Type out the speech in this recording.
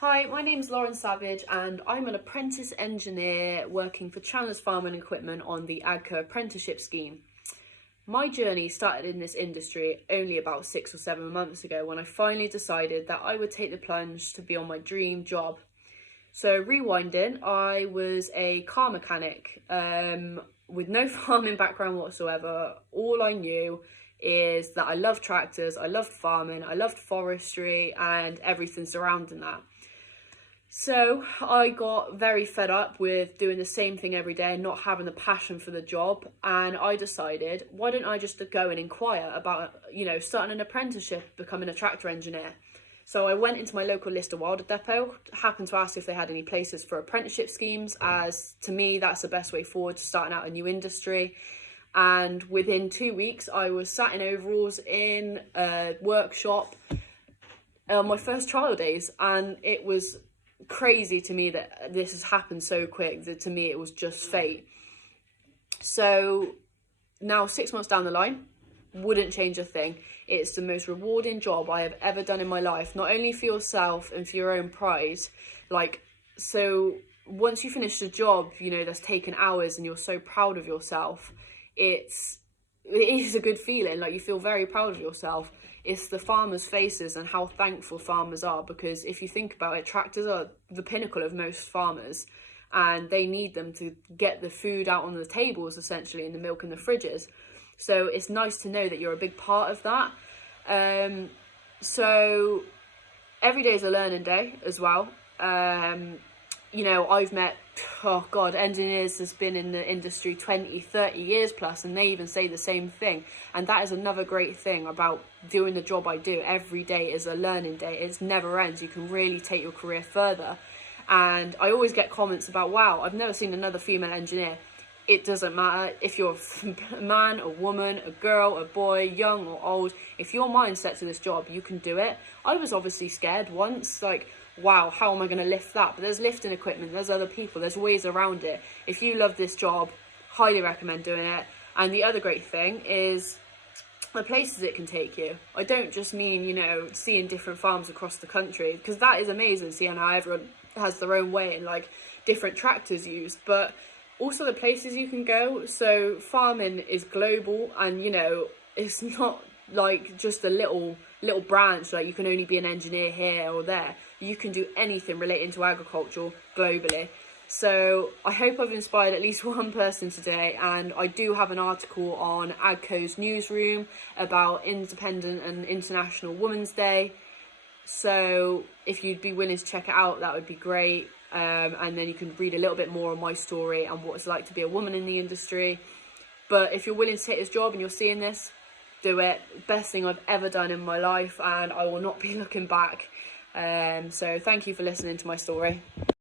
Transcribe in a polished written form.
Hi, my name's Lauren Savage and I'm an apprentice engineer working for Chandler's Farm and Equipment on the AEA apprenticeship scheme. My journey started in this industry only about 6 or 7 months ago when I finally decided that I would take the plunge to be on my dream job. So rewinding, I was a car mechanic with no farming background whatsoever. All I knew is that I loved tractors, I loved farming, I loved forestry and everything surrounding that. So I got very fed up with doing the same thing every day and not having the passion for the job, and I decided, why don't I just go and inquire about, starting an apprenticeship, becoming a tractor engineer. So I went into my local Lister Wilder depot, happened to ask if they had any places for apprenticeship schemes, as to me that's the best way forward to starting out a new industry. And within 2 weeks I was sat in overalls in a workshop on my first trial days, and it was crazy to me that this has happened so quick. That to me it was just fate. So now 6 months down the line, wouldn't change a thing. It's the most rewarding job I have ever done in my life, not only for yourself and for your own pride. So once you finish the job, that's taken hours and you're so proud of yourself, it is a good feeling. You feel very proud of yourself. It's the farmers' faces and how thankful farmers are, because if you think about it, tractors are the pinnacle of most farmers and they need them to get the food out on the tables, essentially, and the milk in the fridges. So it's nice to know that you're a big part of that. So every day is a learning day as well. I've met, engineers has been in the industry 20, 30 years plus, and they even say the same thing. And that is another great thing about doing the job I do. Every day is a learning day. It never ends. You can really take your career further. And I always get comments about, wow, I've never seen another female engineer. It doesn't matter if you're a man, a woman, a girl, a boy, young or old. If your mind's set to this job, you can do it. I was obviously scared once, wow, how am I going to lift that? But there's lifting equipment, there's other people, there's ways around it. If you love this job, highly recommend doing it. And the other great thing is the places it can take you. I don't just mean, seeing different farms across the country, because that is amazing, seeing how everyone has their own way and different tractors used, but also the places you can go. So farming is global, and it's not just a little branch, you can only be an engineer here or there. You can do anything relating to agriculture globally. So I hope I've inspired at least one person today, and I do have an article on AGCO's newsroom about Independent and International Women's Day. So if you'd be willing to check it out, that would be great. And then you can read a little bit more on my story and what it's like to be a woman in the industry. But if you're willing to take this job and you're seeing this, do it. Best thing I've ever done in my life, and I will not be looking back. So thank you for listening to my story.